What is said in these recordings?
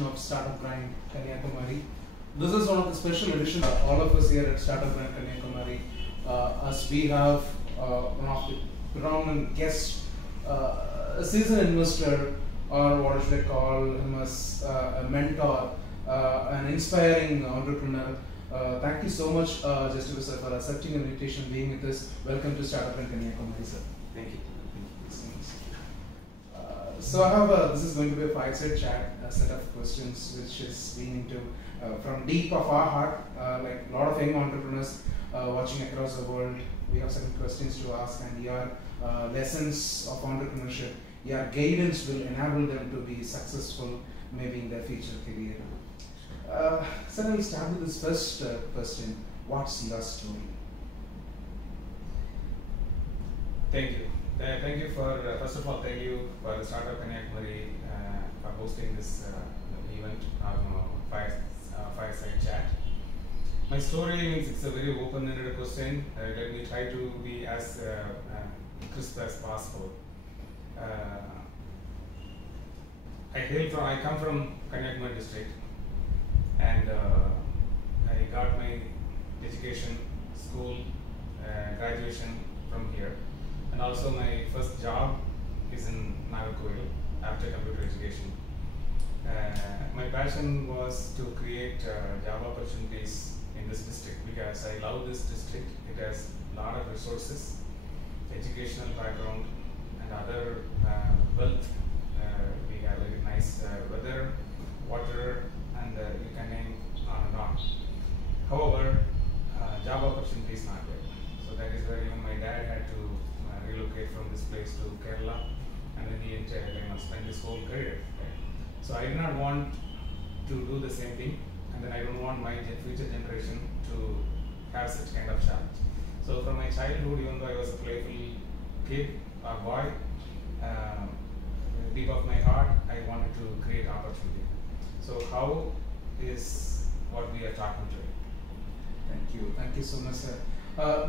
edition of Startup Grind Kanyakumari. This is one of the special editions. All of us here at Startup Grind Kanyakumari, as we have one of the prominent guests, a seasoned investor, or what should I call him as a mentor, an inspiring entrepreneur. Thank you so much, Justice sir, for accepting the invitation, being with us. Welcome to Startup Grind Kanyakumari, sir. Thank you. So I have this is going to be a fireside chat, a set of questions which is being into from deep of our heart, like a lot of young entrepreneurs watching across the world. We have certain questions to ask, and your lessons of entrepreneurship, your guidance will enable them to be successful maybe in their future career. So I will start with this first question. What's your story? Thank you. Thank you for, first of all, thank you for the Startup Kanyakumari for hosting this event, fireside chat. My story means it's a very open-ended question. Let me try to be as crisp as possible. I come from Kanyakumari district, and I got my education, school, graduation from here. And also my first job is in Nagarkoil after computer education. My passion was to create job opportunities in this district because I love this district. It has a lot of resources, educational background, and other wealth. We have very nice weather, water, and you can name on and on. However, job opportunity is not there. So that is where even my dad had to relocate from this place to Kerala, and then he spent his whole career there. So I did not want to do the same thing, and then I don't want my future generation to have such kind of challenge. So from my childhood, even though I was a playful kid or boy, deep of my heart, I wanted to create opportunity. So how is what we are talking today? Thank you so much, sir.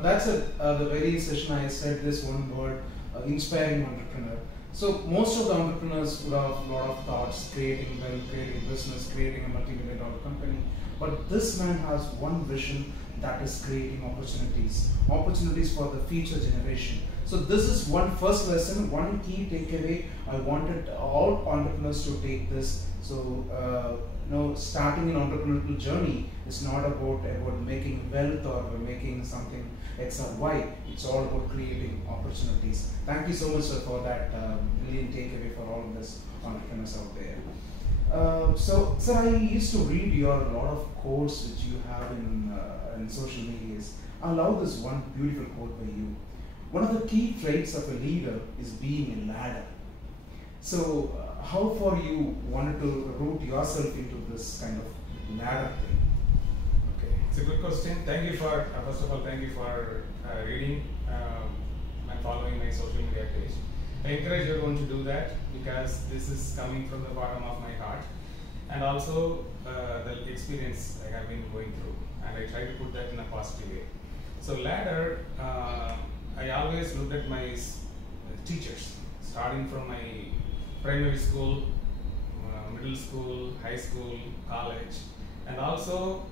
That's it. The very session I said this one word, inspiring entrepreneur. So most of the entrepreneurs would have a lot of thoughts, creating wealth, creating business, creating a multi-million-dollar company. But this man has one vision, that is creating opportunities for the future generation. So this is one first lesson, one key takeaway. I wanted all entrepreneurs to take this. So starting an entrepreneurial journey is not about making wealth or making something X or Y. It's all about creating opportunities. Thank you so much, sir, for that brilliant takeaway for all of us entrepreneurs out there. So, sir, I used to read your lot of quotes which you have in social medias. I love this one beautiful quote by you. One of the key traits of a leader is being a ladder. So, how far you wanted to root yourself into this kind of ladder thing? Okay, it's a good question. Thank you for, first of all, thank you for reading and following my social media page. I encourage everyone to do that because this is coming from the bottom of my heart, and also the experience I have been going through, and I try to put that in a positive way. So ladder, I always looked at my teachers, starting from my primary school, middle school, high school, college, and also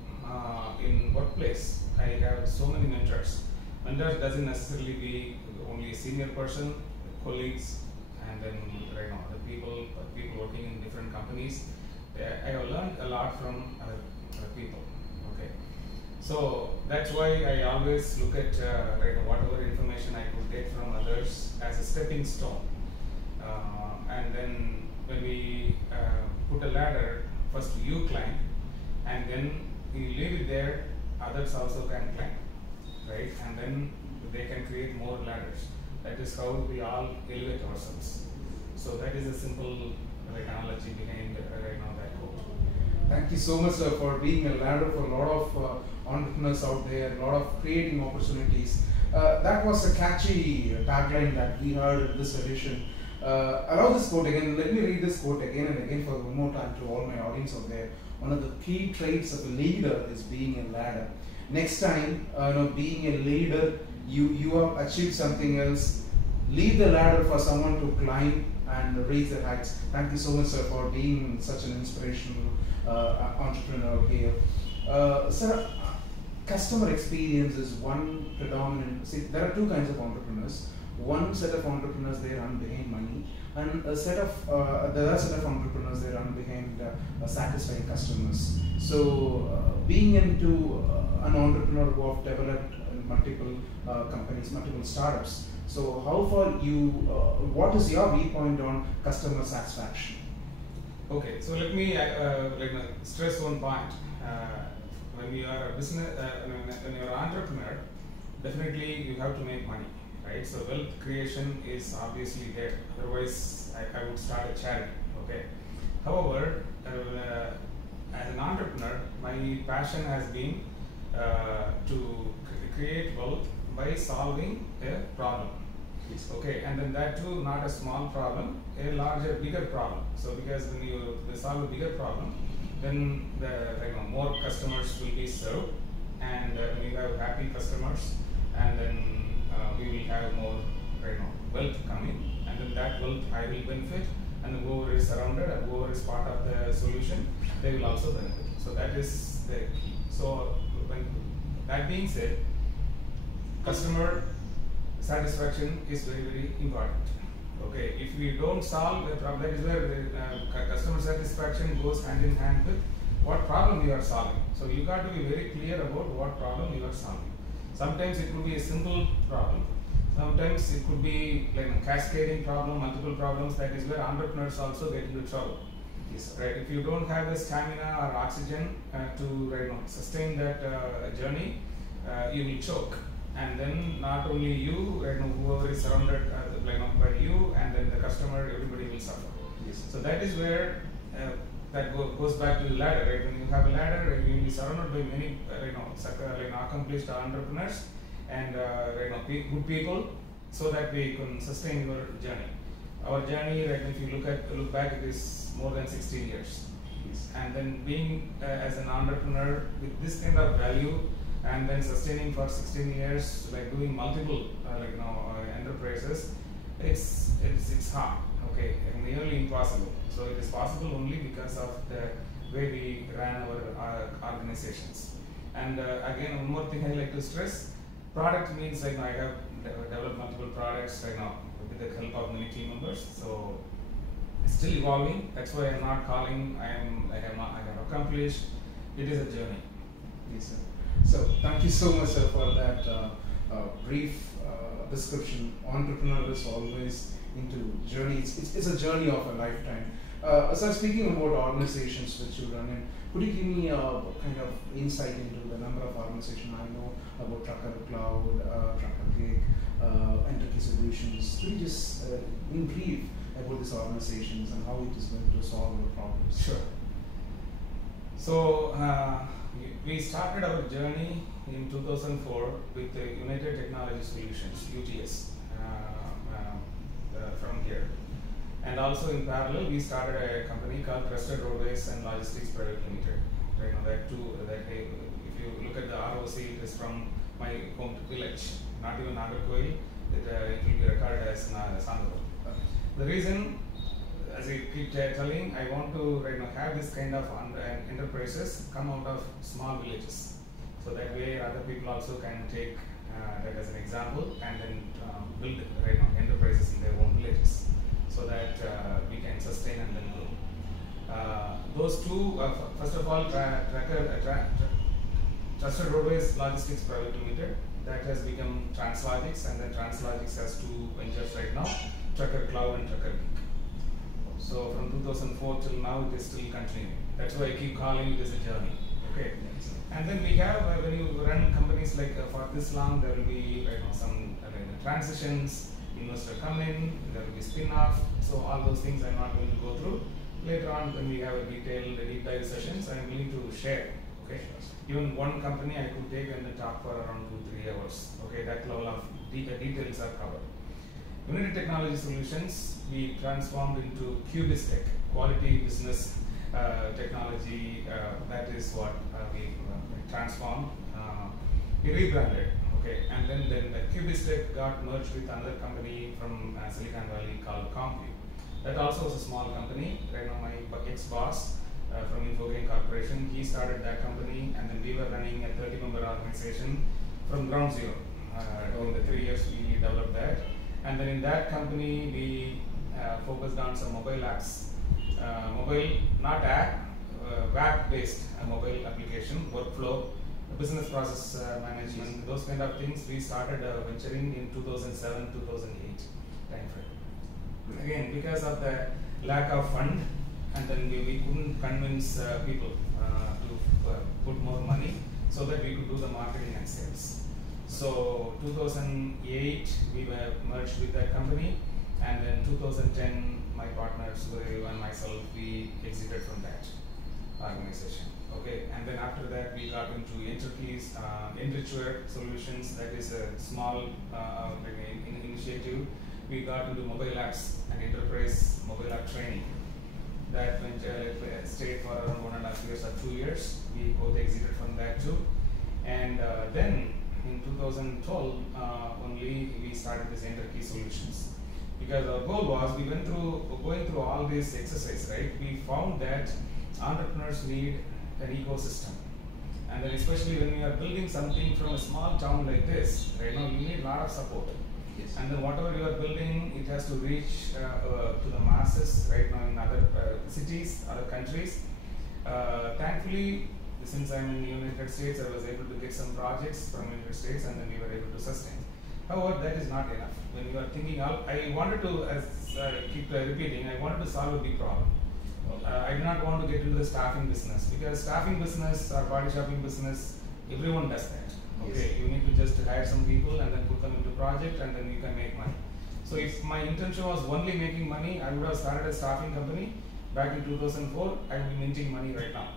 in workplace. I have so many mentors. Mentors doesn't necessarily be only a senior person, colleagues, and then the people working in different companies. I have learned a lot from other people. Okay, so that's why I always look at whatever information I could get from others as a stepping stone. And then when we put a ladder, first you climb, and then you leave it there, others also can climb, right? And then they can create more ladders. That is how we all elevate ourselves. So that is a simple analogy behind that quote. Thank you so much, sir, for being a ladder for a lot of entrepreneurs out there, a lot of creating opportunities. That was a catchy tagline that we heard in this edition. Allow this quote again. Let me read this quote again and again for one more time to all my audience out there. One of the key traits of a leader is being a ladder. Next time, being a leader, you have achieved something else. Leave the ladder for someone to climb and reach their heights. Thank you so much, sir, for being such an inspirational entrepreneur here. Sir, customer experience is one predominant. See, there are two kinds of entrepreneurs. One set of entrepreneurs, they run behind money, and the other set of entrepreneurs, they run behind satisfying customers. So, being into an entrepreneur who have developed multiple companies, multiple startups. So, how far what is your viewpoint on customer satisfaction? Okay, so let me stress one point. When you are a business, when you are an entrepreneur, definitely you have to make money, right? So wealth creation is obviously there. Otherwise, I would start a charity. Okay. However, as an entrepreneur, my passion has been to create wealth by solving a problem. Okay, and then that too, not a small problem, a larger, bigger problem. So because when you solve a bigger problem, then more customers will be served, and we have happy customers, and then we will have more wealth coming, and then that wealth I will benefit, and whoever is surrounded and whoever is part of the solution, they will also benefit. So that is the key. So when that being said, customer satisfaction is very, very important. Okay, if we don't solve the problem, that is where the customer satisfaction goes hand in hand with what problem you are solving. So you got to be very clear about what problem you are solving. Sometimes it could be a simple problem. Sometimes it could be like a cascading problem, multiple problems. That is where entrepreneurs also get into trouble. Yes, right. If you don't have the stamina or oxygen to sustain that journey, you will choke. And then not only you, whoever is surrounded by you, and then the customer, everybody will suffer. Yes. So that is where that goes back to the ladder, right? When you have a ladder, you will be surrounded by many, accomplished entrepreneurs and good people, so that we can sustain your journey. Our journey, if you look back, it is more than 16 years. Yes. And then being as an entrepreneur with this kind of value, and then sustaining for 16 years, like doing multiple enterprises, it's hard, okay, and nearly impossible. So it is possible only because of the way we ran our organizations. And again, one more thing I like to stress: product means I have developed multiple products right now with the help of many team members. So it's still evolving. That's why I'm not calling. I have accomplished. It is a journey. Yes, sir. So thank you so much, sir, for that brief description. Entrepreneur is always into journey. It's a journey of a lifetime. So speaking about organizations which you run in, could you give me a kind of insight into the number of organizations? I know about Trucker Cloud, Trucker Gig, Entity Solutions. Could you just in brief about these organizations and how it is going to solve your problems? Sure. So we started our journey in 2004 with United Technology Solutions, UTS, from here. And also in parallel, we started a company called Trusted Roadways and Logistics Private Limited. If you look at the ROC, it is from my home village, not even Nagarkoil. It will be recorded as Sandhurst. The reason, as I keep telling, I want to have this kind of enterprises come out of small villages, so that way other people also can take that as an example, and then build enterprises in their own villages, so that we can sustain and then grow. Those two, first of all, Trusted Roadways Logistics Private Limited, that has become Translogics, and then Translogics has two ventures right now, Trucker Cloud and Trucker Gig. So from 2004 till now, it is still continuing. That's why I keep calling it as a journey. Okay. And then we have, when you run companies like for this long, there will be some transitions, investor come in, there will be spin-off. So all those things I'm not going to go through. Later on, when we have a detailed deep dive sessions, I'm willing to share. Okay. Even one company I could take and talk for around 2-3 hours. Okay, that level of details are covered. United Technology Solutions, we transformed into Cubistech, quality business technology. That is what we transformed. We rebranded, okay, and then the Cubistech got merged with another company from Silicon Valley called Compute. That also was a small company. Right now, my ex-boss from Infogain Corporation, he started that company, and then we were running a 30-member organization from ground zero. During the 3 years, we developed that, and then in that company, we focused on some mobile apps, mobile, not app, web-based mobile application, workflow, business process management, those kind of things. We started venturing in 2007, 2008 timeframe. Again, because of the lack of fund, and then we couldn't convince people to put more money so that we could do the marketing and sales. So 2008, we were merged with that company, and then 2010, my partner Surev and myself, we exited from that organization. Okay, and then after that, we got into Enterkeys, Enrichware Solutions. That is a small initiative. We got into mobile apps and enterprise mobile app training. That went stayed for around 1.5 years or 2 years. We both exited from that too, and then in 2012 only we started this Enterkey Solutions, because our goal was, we went through going through all this exercise, right? We found that entrepreneurs need an ecosystem, and then especially when we are building something from a small town like this, right now, you need a lot of support. Yes. And then whatever you are building, it has to reach to the masses right now in other cities, other countries. Thankfully, since I'm in the United States, I was able to get some projects from United States, and then we were able to sustain. However, that is not enough. When you are thinking out, I wanted to, as I keep repeating, I wanted to solve a big problem. I did not want to get into the staffing business, because staffing business or body shopping business, everyone does that. Okay, you need to just hire some people and then put them into project, and then you can make money. So if my intention was only making money, I would have started a staffing company back in 2004. I would be minting money right now.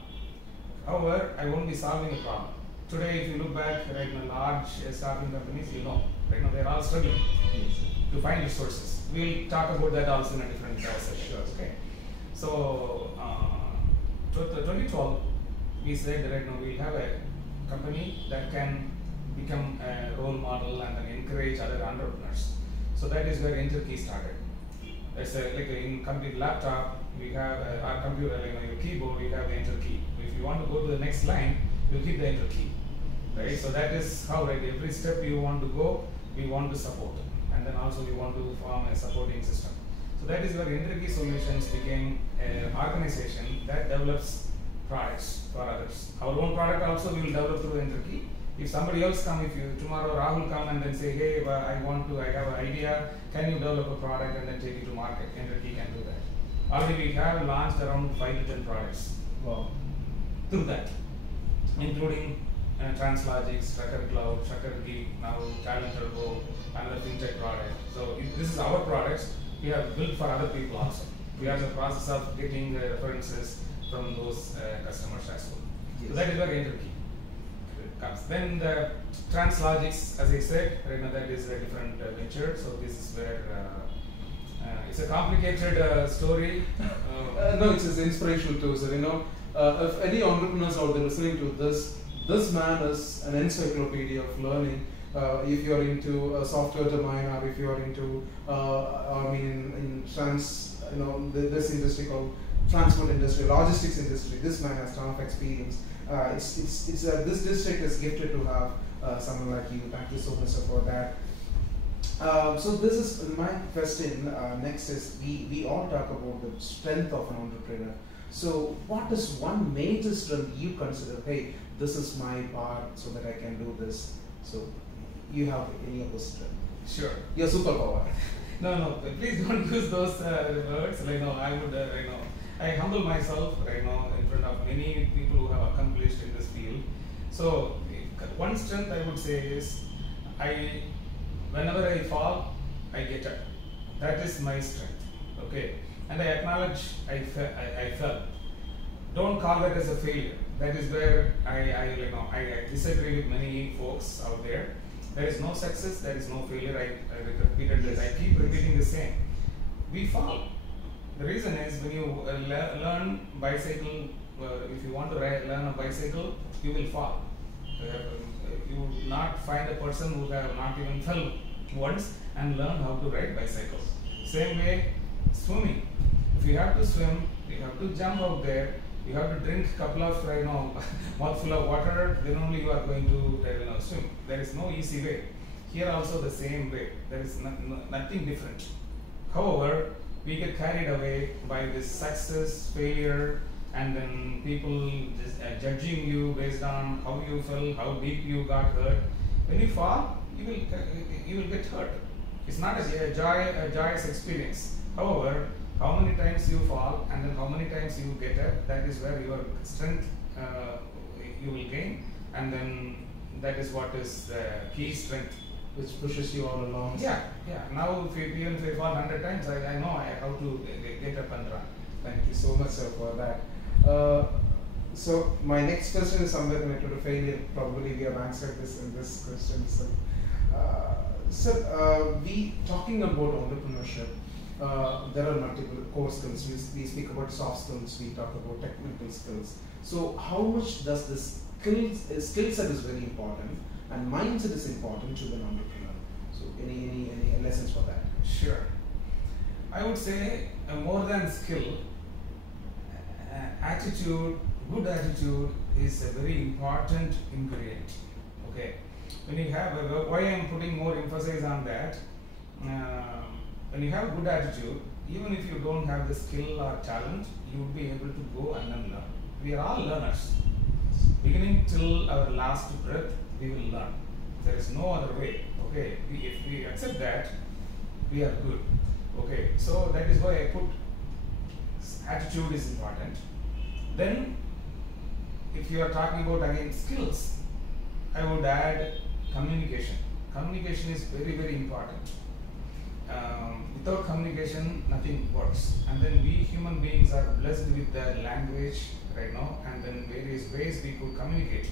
However, I won't be solving a problem. Today, if you look back, right now, large staffing companies, you know, right now they're all struggling to find resources. We'll talk about that also in a different session. Sure. Okay. So, 2012, we said that right now we'll have a company that can become a role model and then encourage other entrepreneurs. So that is where Enterkey started. It's like in complete laptop, we have our computer, like your keyboard, you have the Enterkey. If you want to go to the next line, you hit the Enterkey. Right? So that is how, right, every step you want to go, we want to support. And then also we want to form a supporting system. So that is where Enterkey Solutions became an organization that develops products for others. Our own product also we will develop through Enterkey. If somebody else come, if you tomorrow Rahul come and then say, hey, I have an idea, can you develop a product and then take it to market? Enterkey can do that. Already we have launched around 5 to 10 products. Wow. Through that, including Translogics, Trucker Cloud, Trucker Geek, now Talent Turbo, another fintech product. So this is our products. We have built for other people also. We are in the process of getting references from those customers as well. Yes. So that is where Enterkey comes. Then the Translogics, as I said, right now that is a different venture. So this is where it's a complicated story. No, it's inspirational too. So, you know, if any entrepreneurs out there listening to this man is an encyclopedia of learning. If you are into software domain, or if you are into, in this industry called transport industry, logistics industry, this man has ton of experience. This district is gifted to have someone like you. Thank you so much for that. So this is my question. Next is we all talk about the strength of an entrepreneur. So what is one major strength you consider? Hey, this is my bar so that I can do this. So you have any of those strength? Sure. Your superpower. No, please don't use those words. Like, no, I would, I humble myself right now in front of many people who have accomplished in this field. So, one strength I would say is, whenever I fall, I get up. That is my strength. Okay, and I acknowledge I fell. Don't call that as a failure. That is where I disagree with many folks out there. There is no success, there is no failure. I repeated this. I keep repeating the same. We fall. The reason is when you learn bicycle, if you want to learn a bicycle, you will fall. You would not find a person who have not even fell once and learn how to ride bicycle. Same way, swimming. If you have to swim, you have to jump out there. You have to drink a couple of mouthful of water. Then only you are going to swim. There is no easy way. Here also the same way. There is nothing different. However, we get carried away by this success, failure, and then people just judging you based on how you fell, how deep you got hurt. When you fall, you will get hurt. It's not a joyous experience. However, how many times you fall and then how many times you get up, that is where your strength you will gain, and then that is what is the key strength. Which pushes you all along. Yeah. Now, even if I fall 100 times, I know how to get up and run. Thank you so much, sir, for that. So my next question is somewhere connected to failure. Probably we have answered this in this question. So, we talking about entrepreneurship. There are multiple core skills. We speak about soft skills. We talk about technical skills. So, how much does this skill set is very important, and mindset is important to an entrepreneur? So, any lessons for that? Sure. I would say more than skill, attitude, good attitude is a very important ingredient. Okay. When you have why I am putting more emphasis on that. When you have good attitude, even if you don't have the skill or talent, you will be able to go and then learn. We are all learners. Beginning till our last breath, we will learn. There is no other way. Okay. If we accept that, we are good. Okay. So that is why I put attitude is important. Then, if you are talking about again skills, I would add communication. Communication is very, very important. Without communication, nothing works. And then we human beings are blessed with the language right now, and then various ways we could communicate.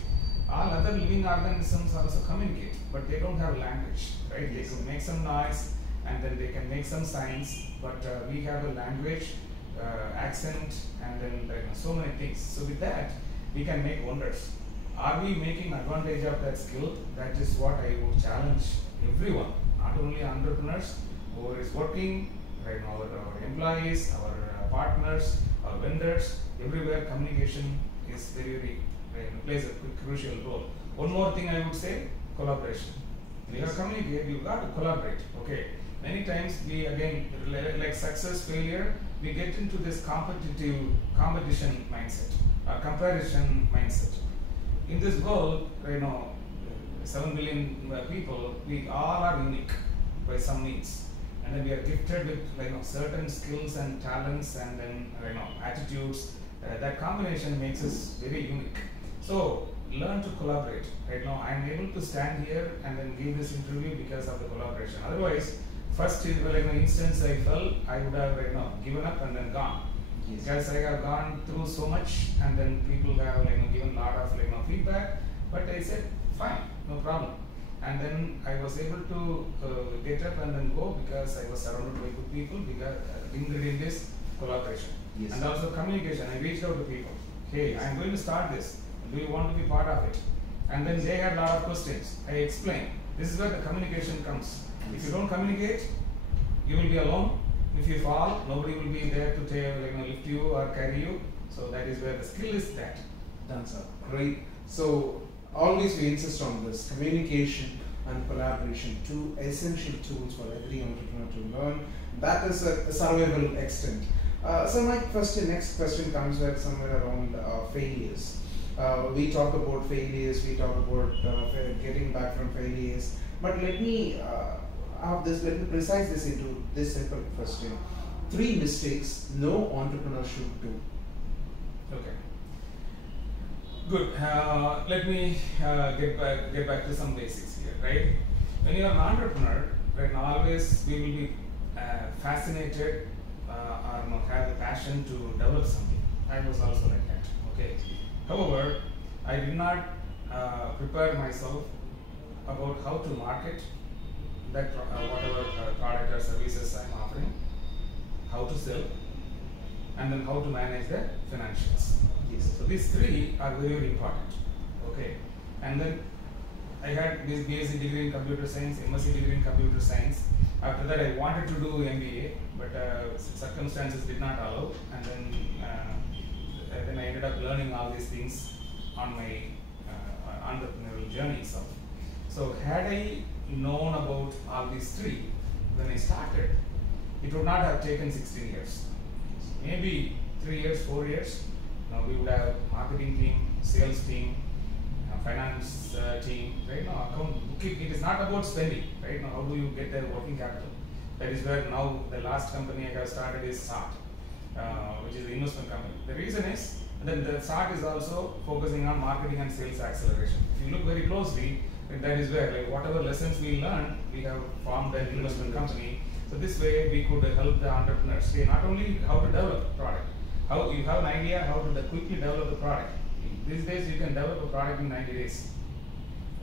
All other living organisms also communicate, but they don't have language, right? They could make some noise, and then they can make some signs, but we have a language, accent, and then so many things. So with that, we can make wonders. Are we making advantage of that skill? That is what I would challenge everyone, not only entrepreneurs, who is working, right now, our employees, our partners, our vendors, everywhere communication is very plays a crucial role. One more thing I would say, collaboration. When you communicate, you got to collaborate. Okay. Many times we again, like success, failure, we get into this competition mindset, comparison mindset. In this world, right now, 7 billion people, we all are unique by some means, and then we are gifted with certain skills and talents, and then attitudes. That combination makes us very unique. So learn to collaborate. Right now, I am able to stand here and then give this interview because of the collaboration. Otherwise, first instance I fell, I would have given up and then gone. Yes. Because I have gone through so much, and then people have given a lot of feedback, but I said fine, no problem. And then I was able to get up and then go because I was surrounded by good people. Because ingredient is collaboration. Yes. And also communication. I reached out to people. Hey, I am going to start this. Do you want to be part of it? And then they had a lot of questions. I explained. This is where the communication comes. If you don't communicate, you will be alone. If you fall, nobody will be there to lift you or carry you. So that is where the skill is that. Done, sir. Great. So always we insist on this communication and collaboration, two essential tools for every entrepreneur to learn. That is a survival extent. So my next question comes back somewhere around failures. We talk about failures, we talk about getting back from failures. But let me precise this into this simple question. 3 mistakes no entrepreneur should do. Okay. Good. Let me get back to some basics here, right? When you are an entrepreneur, right now, always we will be fascinated or have the passion to develop something. I was also like that. Okay. However, I did not prepare myself about how to market that whatever product or services I'm offering, how to sell, and then how to manage the financials. Yes. So these 3 are very, very important. Okay. And then I had this BSc degree in computer science, MSc degree in computer science. After that, I wanted to do MBA, but circumstances did not allow, and then I ended up learning all these things on my entrepreneurial journey itself. So had I known about all these three when I started, it would not have taken 16 years. Maybe 3 years, 4 years. Now we would have marketing team, sales team, finance team, right? Now account bookkeeping. It is not about spending, right? Now how do you get their working capital? That is where now the last company I have started is SART, which is the investment company. The reason is that the SART is also focusing on marketing and sales acceleration. If you look very closely, that is where like whatever lessons we learned, we have formed an investment company. So this way we could help the entrepreneurs see not only how to develop a product, how you have an idea how to quickly develop the product. These days you can develop a product in 90 days.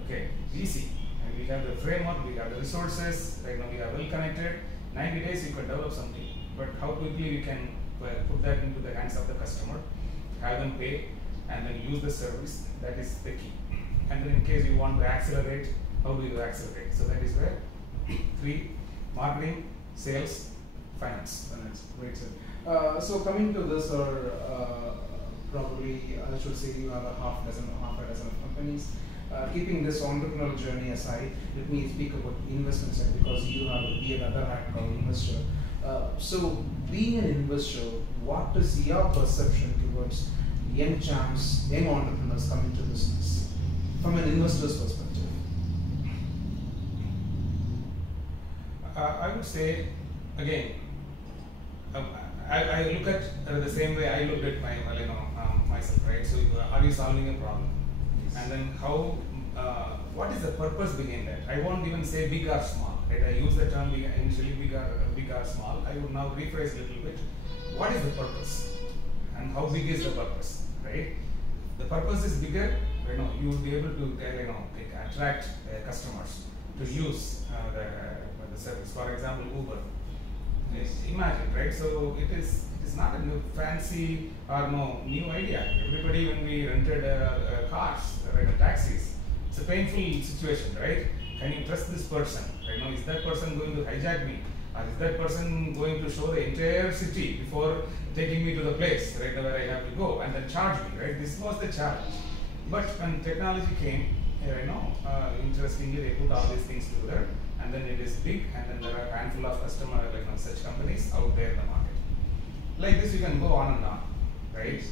Okay, easy. And we have the framework, we have the resources, right now we are well connected. 90 days you can develop something. But how quickly we can put that into the hands of the customer, have them pay, and then use the service, that is the key. And then in case you want to accelerate, how do you accelerate? So that is where 3, marketing, sales, finance. Great, sir. So coming to this, or probably I should say you have a half a dozen of companies. Keeping this entrepreneurial journey aside, let me speak about investment side, because you have to be another hat called investor. So being an investor, what is your perception towards young champs, young entrepreneurs coming to business from an investor's perspective? I would say, again, I look at the same way I looked at myself, right? So are you solving a problem? Yes. And then how, what is the purpose behind that? I won't even say big or small, right? I use the term initially big or small. I would now rephrase a little bit. What is the purpose? And how big is the purpose, right? The purpose is bigger, you will be able to attract customers to use the service. For example, Uber. Imagine, right? So it is not a new fancy or new idea. Everybody, when we rented cars, taxis, it's a painful situation, right? Can you trust this person? Right? Is that person going to hijack me? Or is that person going to show the entire city before taking me to the place, right, where I have to go, and then charge me, right? This was the challenge. But when technology came, interestingly, they put all these things together, and then it is big, and then there are a handful of customer such companies out there in the market. Like this, you can go on and on, right?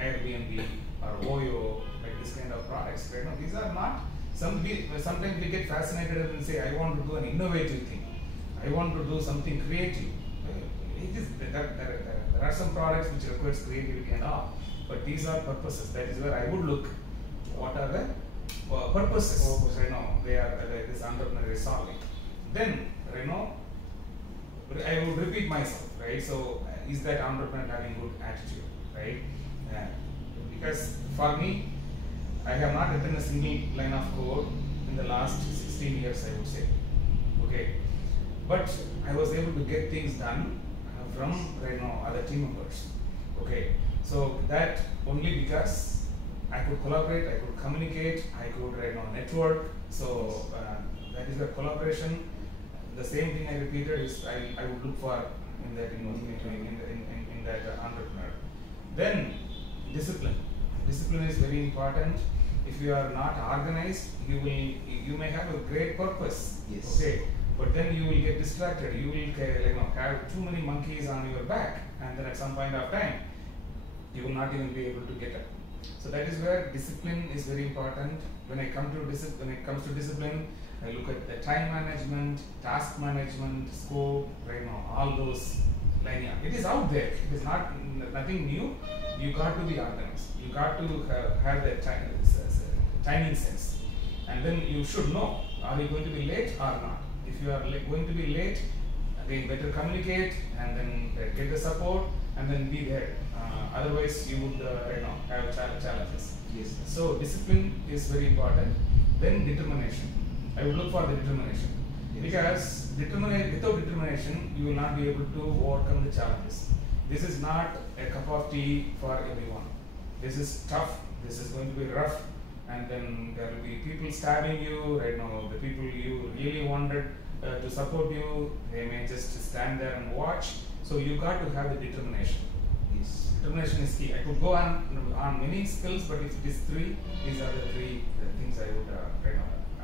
Airbnb or Oyo, like this kind of products, right? Now, these are not. Sometimes we get fascinated and say, I want to do an innovative thing. I want to do something creative. There are some products which requires creativity and all, but these are purposes. That is where I would look. What are the purposes? This entrepreneur is solving. Then, I would repeat myself, right? So, is that entrepreneur having good attitude, right? Because for me, I have not written a single line of code in the last 16 years, I would say. Okay, but I was able to get things done from other team members. Okay, so that only because I could collaborate, I could communicate, I could network. So that is the collaboration. The same thing I repeated is I would look for in that in that entrepreneur. Then discipline. Discipline is very important. If you are not organized, you may have a great purpose. Yes. Okay, but then you will get distracted. You will have too many monkeys on your back, and then at some point of time, you will not even be able to get up. So that is where discipline is very important. When it comes to discipline, I look at the time management, task management, scope, all those linear. It is out there. It is nothing new. You got to be organized. You got to have that timing sense, and then you should know: are you going to be late or not? If you are going to be late, again, better communicate and then get the support and then be there. Otherwise, you would have challenges. Yes. So discipline is very important. Then determination. I would look for the determination. Yes. Because without determination, you will not be able to overcome the challenges. This is not a cup of tea for everyone. This is tough. This is going to be rough, and then there will be people stabbing you. The people you really wanted to support you. They may just stand there and watch. So you got to have the determination. Yes. Determination is key. I could go on many skills, but if it is three, these are the three things I would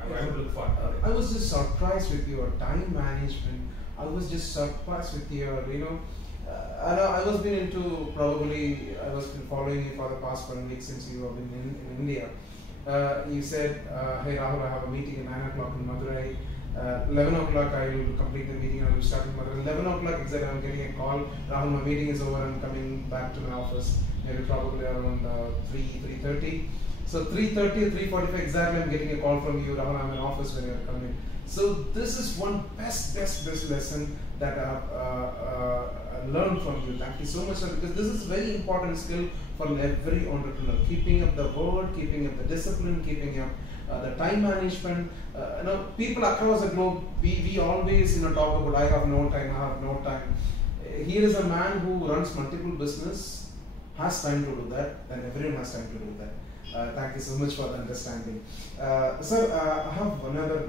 I would look for. I was just surprised with your time management. I was just surprised with your, I was been into I was been following you for the past 1 week since you have been in India. You said, hey Rahul, I have a meeting at 9 o'clock in Madurai. 11 o'clock I will complete the meeting, I will start in Madurai. 11 o'clock exactly I'm getting a call, Rahul, my meeting is over, I'm coming back to my office, maybe probably around 3:30. So 3:30, 3:45 exactly I'm getting a call from you, Rahul, I'm in office when you're coming. So this is one best lesson that I learned from you. Thank you so much, sir, because this is very important skill for every entrepreneur. Keeping up the word, keeping up the discipline, keeping up the time management. People across the globe, we always talk about I have no time. Here is a man who runs multiple business, has time to do that, then everyone has time to do that. Thank you so much for the understanding. Sir, I have another,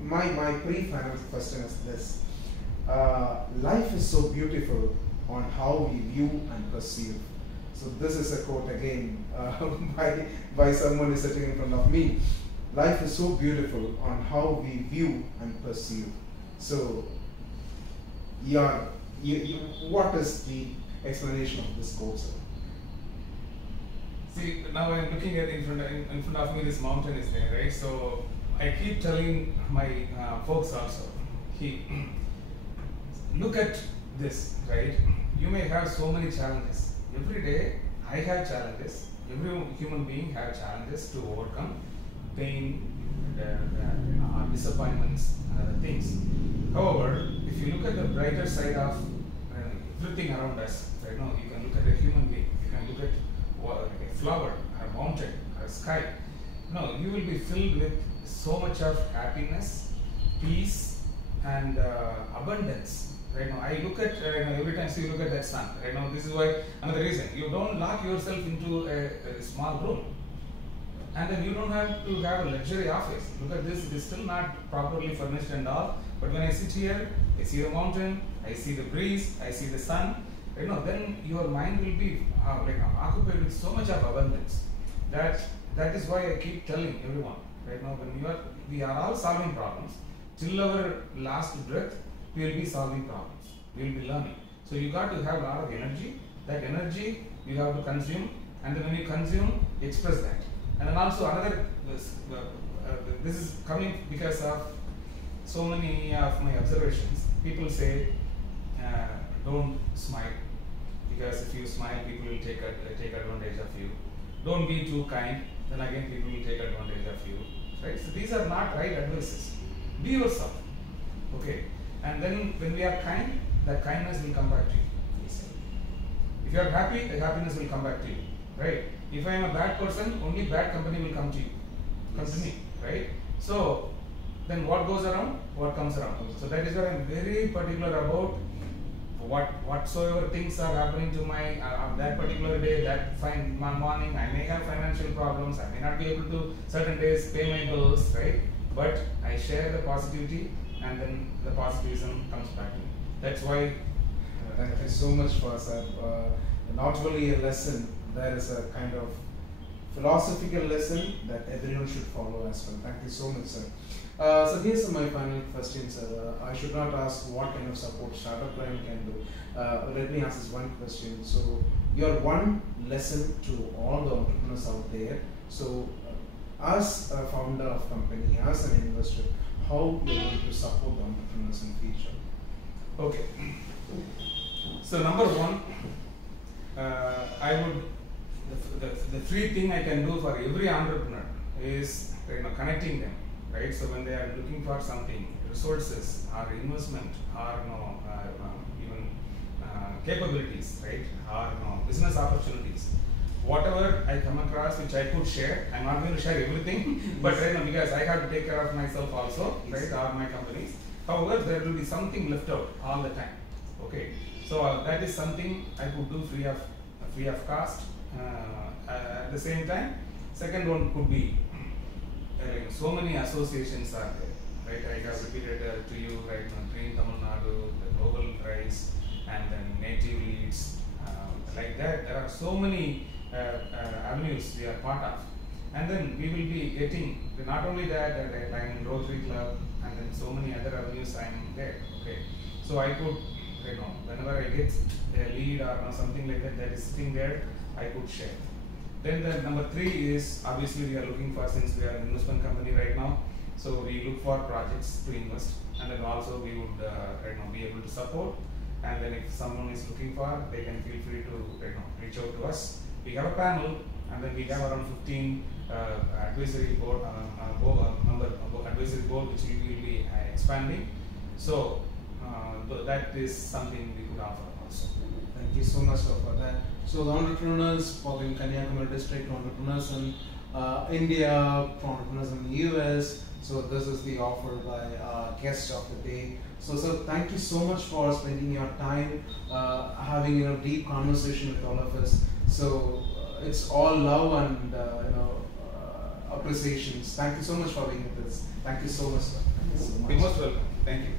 my pre-final question is this. Life is so beautiful on how we view and perceive. So this is a quote again by someone who is sitting in front of me. Life is so beautiful on how we view and perceive. So, what is the explanation of this quote, sir? See, now I'm looking at in front of me, this mountain is there, right? So I keep telling my folks also, look at this, right? You may have so many challenges. Every day I have challenges. Every human being has challenges to overcome, pain, disappointments, and other things. However, if you look at the brighter side of everything around us, right now, you can look at a human being, you can look at a flower, a mountain, a sky. No, you will be filled with so much of happiness, peace, and abundance. Right now, I look at every time you look at that sun. Right now, this is why another reason you don't lock yourself into a small room, and then you don't have to have a luxury office. Look at this; it is still not properly furnished and all. But when I sit here, I see the mountain, I see the breeze, I see the sun. Then your mind will be occupied with so much of abundance. That is why I keep telling everyone. Right now, when we are all solving problems. Till our last breath, we will be solving problems. We will be learning. So you got to have a lot of energy. That energy you have to consume, and then when you consume, express that. And then also another, this is coming because of so many of my observations. People say, don't smile, because if you smile, people will take advantage of you. Don't be too kind, then again people will take advantage of you. Right? So these are not right advices. Be yourself. Okay. And then when we are kind, that kindness will come back to you. If you are happy, the happiness will come back to you. Right? If I am a bad person, only bad company will come to you. Come to me. Right? So then what goes around, what comes around. So that is why I am very particular about whatsoever things are happening to my that particular day, that fine morning. I may have financial problems, I may not be able to certain days pay my bills, right? But I share the positivity, and then the positivism comes back to me. That's why. Thank you so much for sir. Not only a lesson, there is a kind of philosophical lesson that everyone should follow as well. Thank you so much, sir. So here's my final question, sir. I should not ask what kind of support Startup Prime can do. Let me ask this one question. So your one lesson to all the entrepreneurs out there. So as a founder of company, as an investor, how you are going to support the entrepreneurs in future? Okay. So number one, I would the free thing I can do for every entrepreneur is connecting them. Right, so when they are looking for something, resources or investment or even capabilities, right, or business opportunities, whatever I come across which I could share, I'm not going to share everything, but right now because I have to take care of myself also, right, or my companies. However, there will be something left out all the time. Okay, so that is something I could do free of cost. At the same time, second one could be. So many associations are there. right? I have repeated to you, right, on Green Tamil Nadu, the global prize, and then native leads, like that. There are so many avenues we are part of, and then we will be getting not only that, I'm in Rotary Club, and then so many other avenues I am there. Okay, so I could, whenever I get a lead or something like that is sitting there, I could share. Then the number 3 is obviously we are looking for, since we are an investment company right now, so we look for projects to invest, and then also we would be able to support. And then if someone is looking for, they can feel free to reach out to us. We have a panel, and then we have around 15 advisory board advisory board which we will be expanding. So that is something we could offer also. Thank you so much for that. So the entrepreneurs in Kanyakumari district, entrepreneurs in India, entrepreneurs in the US. So this is the offer by guest of the day. So thank you so much for spending your time, having a deep conversation with all of us. So it's all love and appreciations. Thank you so much for being with us. Thank you so much, sir. Thank you so much. You're most welcome. Thank you.